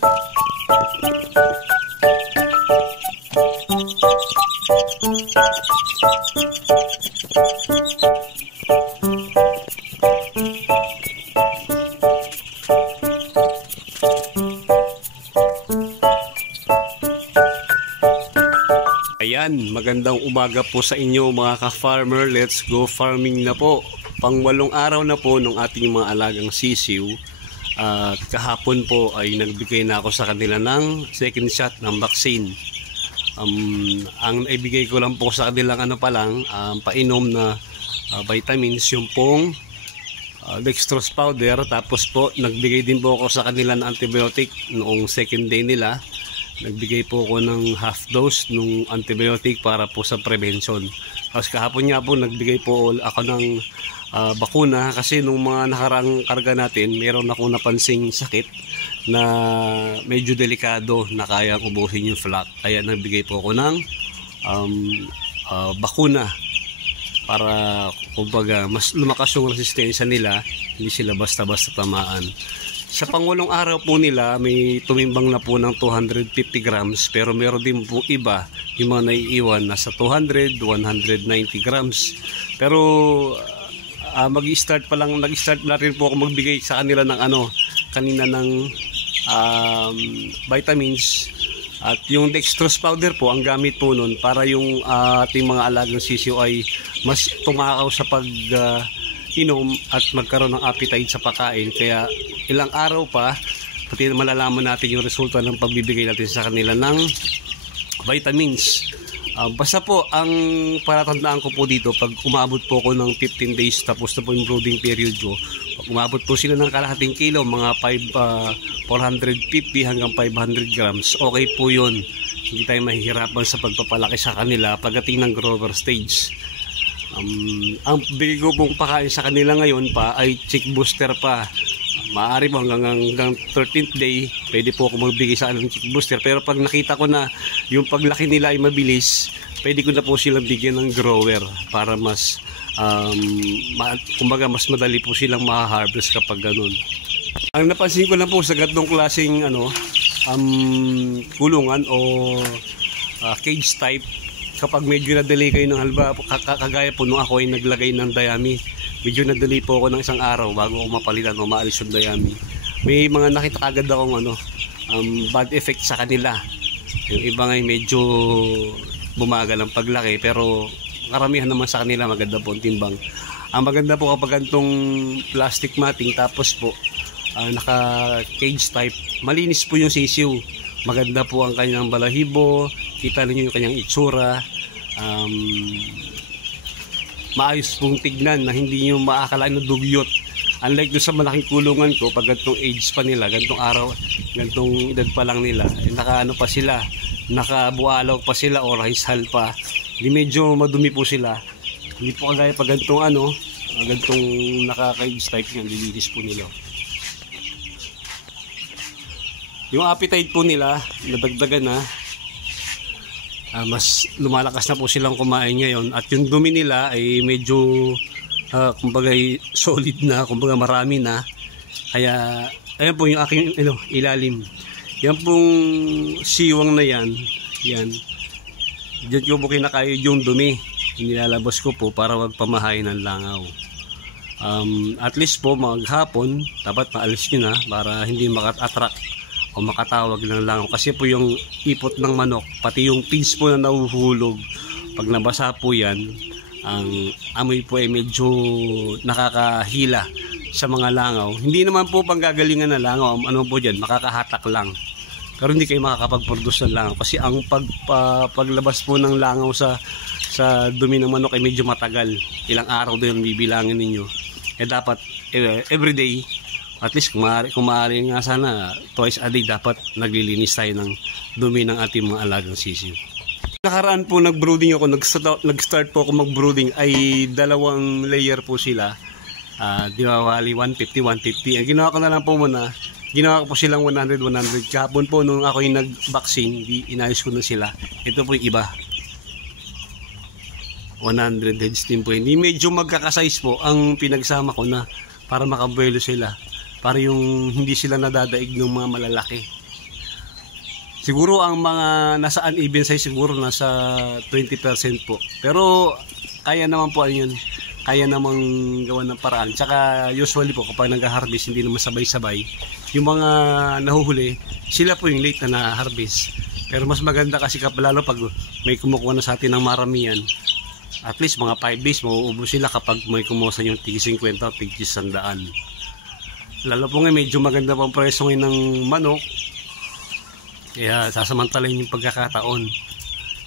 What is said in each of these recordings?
Ayan, magandang umaga po sa inyo mga ka-farmer. Let's go farming na po. Pang-8 araw na po ng ating mga alagang sisiw. At kahapon po ay nagbigay na ako sa kanila ng second shot ng vaccine. Ang ibigay ko lang po sa kanilang painom na vitamins, yung pong dextrose powder. Tapos po nagbigay din po ako sa kanila ng antibiotic noong second day nila. Nagbigay po ako ng half dose ng antibiotic para po sa prevention. Tapos kahapon nga po nagbigay po ako ng bakuna kasi nung mga nakarang karga natin meron akong napansing sakit na medyo delikado na kayang ubusin yung flock. Kaya nagbigay po ako ng bakuna para kumbaga mas lumakas yung resistensya nila, hindi sila basta-basta tamaan. Sa pang-8 araw po nila may tumimbang na po ng 250 grams, pero meron din po iba yung mga naiiwan na sa 200, 190 grams. Pero nag-start na rin po ako magbigay sa kanila ng kanina ng vitamins. At yung dextrose powder po ang gamit po nun para yung ating mga alagang sisiw ay mas tumakaw sa inom at magkaroon ng appetite sa pagkain. Kaya ilang araw pa pati malalaman natin yung resulta ng pagbibigay natin sa kanila ng vitamins. Basta po ang palatandaan ko po dito, pag umabot po ako ng 15 days tapos na po yung brooding period ko, pag umabot po sila ng kalahating kilo, mga 450 hanggang 500 grams, okay po yun. Hindi tayo mahihirapan sa pagpapalaki sa kanila pagdating ng grower stage. Ang bigay ko pong pakain sa kanila ngayon pa ay chick booster pa. Maaari mo hanggang 13th day pwede po ako magbigay sa ng chick booster, pero pag nakita ko na yung paglaki nila ay mabilis, pwede ko na po silang bigyan ng grower para mas kumbaga mas madali po silang ma-harvest kapag ganun. Ang napansin ko lang po sa ganitong klaseng kulungan o cage type, kapag medyo na-delay kayo ng kagaya po nung ako ay naglagay ng dayami, medyo na-delay po ako ng isang araw bago ako mapalitan o maalis yung dayami. May mga nakita agad akong bad effect sa kanila. Yung iba ngay medyo bumagal ang paglaki, pero karamihan naman sa kanila maganda po ang timbang. Ang maganda po kapag ganitong plastic matting tapos po naka cage type, malinis po yung sisiw. Maganda po ang kanyang balahibo, kita niyo yung kanyang itsura. Maayos pong tignan na hindi nyo maakalain na dugyot. Unlike doon sa malaking kulungan ko, pag gantong age pa nila, gantong araw, gantong edad pa lang nila, nakaano pa sila, nakabualaw pa sila o rice hull pa. Hindi medyo madumi po sila. Hindi po kagaya pag gantong gantong naka-cage type nga, lilinis po nila. Yung appetite po nila, nadagdagan na. Mas lumalakas na po silang kumain ngayon. At yung dumi nila ay medyo kumbaga solid na, kumbaga marami na. Kaya, ayan po yung aking ilalim. Yan pong siwang na yan. Diyan ko po kinakayod yung dumi. Nilalabas ko po para wag pamahay ng langaw. At least po maghapon, dapat maalis nyo na para hindi makat-attract o makatawag ng langaw, kasi po yung ipot ng manok pati yung feeds po na nahuhulog, pag nabasa po yan, ang amoy po ay medyo nakakahila sa mga langaw. Hindi naman po panggagalingan na langaw, po dyan, makakahatak lang, pero hindi kayo makakapag-produce ng langaw kasi ang paglabas po ng langaw sa dumi ng manok ay medyo matagal, ilang araw din bibilangin ninyo. Dapat everyday, at least kung maaari nga sana twice a day, dapat naglilinis tayo ng dumi ng ating mga alagang sisiw. Nakaraan po nag-brooding ako, nag-start po ako mag-brooding ay 2 layer po sila. Diwawali 150. Ang ginawa ko na lang po muna, ginawa ko po silang 100. Kahapon po nung ako yung nag-vaccine, inayos ko na sila. Ito po yung iba. 100 heads din po. Hindi medyo magkakasize po ang pinagsama ko na para makabuelo sila. Para yung hindi sila nadadaig ng mga malalaki. Siguro ang mga nasa uneven size siguro nasa 20% po. Pero kaya naman po yun. Kaya namang gawa ng paraan. Tsaka usually po kapag nag-harvest hindi naman sabay-sabay. Yung mga nahuhuli, sila po yung late na na-harvest. Pero mas maganda kasi lalo pag may kumukuha na sa atin ng maramihan. At least mga 5 days mauubos sila kapag may kumuha sa yung tig 50 o tig 100. Lalo po ngayon medyo maganda pang presyo ngayon ng manok. Kaya sasamantalahin yung pagkakataon.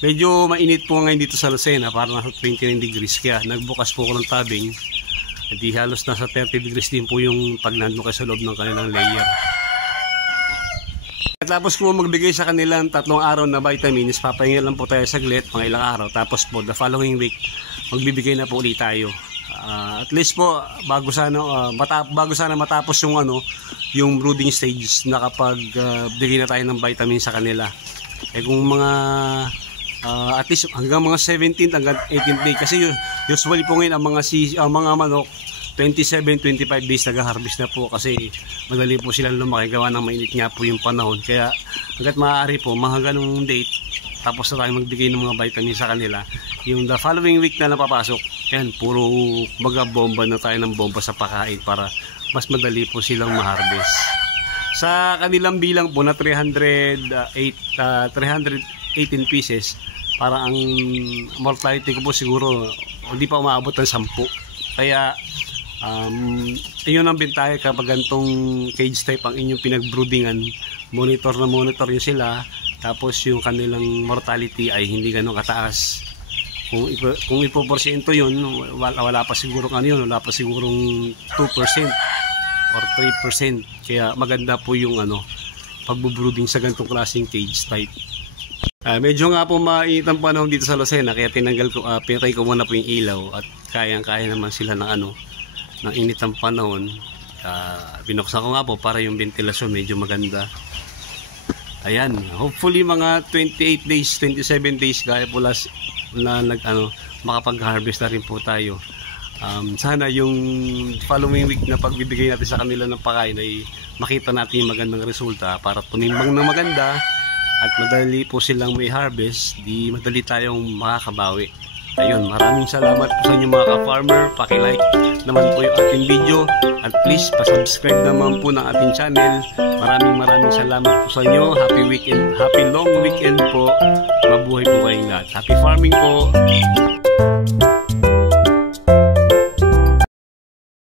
Medyo mainit po ngayon dito sa Lucena, parang nasa 29 degrees. Kaya nagbukas po ako ng tabing. Hindi halos nasa 30 degrees din po yung pag nandun kayo sa loob ng kanilang layer. Tapos po magbigay sa kanilang 3 araw na vitamins, papahinga lang po tayo saglit, mga ilang araw. Tapos po the following week, magbibigay na po ulit tayo. At least po bago sana matapos yung brooding stage na kapag bigay na tayo ng vitamin sa kanila. Kung mga at least hanggang mga 17th hanggang 18th day kasi usually po ngayon ang mga manok 27-25 days nag-harvest na po kasi madali po silang lumaki gawa ng mainit nga po yung panahon. Kaya hanggat maaari po mga ganung date tapos na tayo magbigay ng mga vitamin sa kanila. Yung the following week na napapasok, yan, puro bomba na tayo ng bomba sa pakain para mas madali po silang ma-harvest. Sa kanilang bilang po na 318 318 pieces, para ang mortality ko po siguro hindi pa umaabot ng 10. Kaya yun ang bintaya kapag gantong cage type ang inyong pinagbroodingan. Monitor nyo sila. Tapos yung kanilang mortality ay hindi ganun kataas. Kung ipoporsyento yun, wala pa siguro wala pa sigurong 2% or 3%. Kaya maganda po yung pagbubrooding sa ganitong klaseng cage type. Medyo nga po mainit ang panahon dito sa Lucena, kaya pinatay ko muna po yung ilaw at kayang-kaya naman sila ng init ng panahon. Binuksan ko nga po para yung ventilasyon medyo maganda. Ayan, hopefully mga 28 days, 27 days gaya po last na makapag-harvest na rin po tayo. Sana yung following week na pagbibigay natin sa kanila ng pakain ay makita natin yung magandang resulta para tumimbang na maganda at madali po silang may harvest, di madali tayong makakabawi. Ayun, maraming salamat po sa inyo mga ka-farmer. Paki-like naman po yung ating video at please pa-subscribe naman po ng ating channel. Maraming salamat po sa inyo. Happy weekend, happy long weekend po. Mabuhay po kayong lahat. Happy farming po.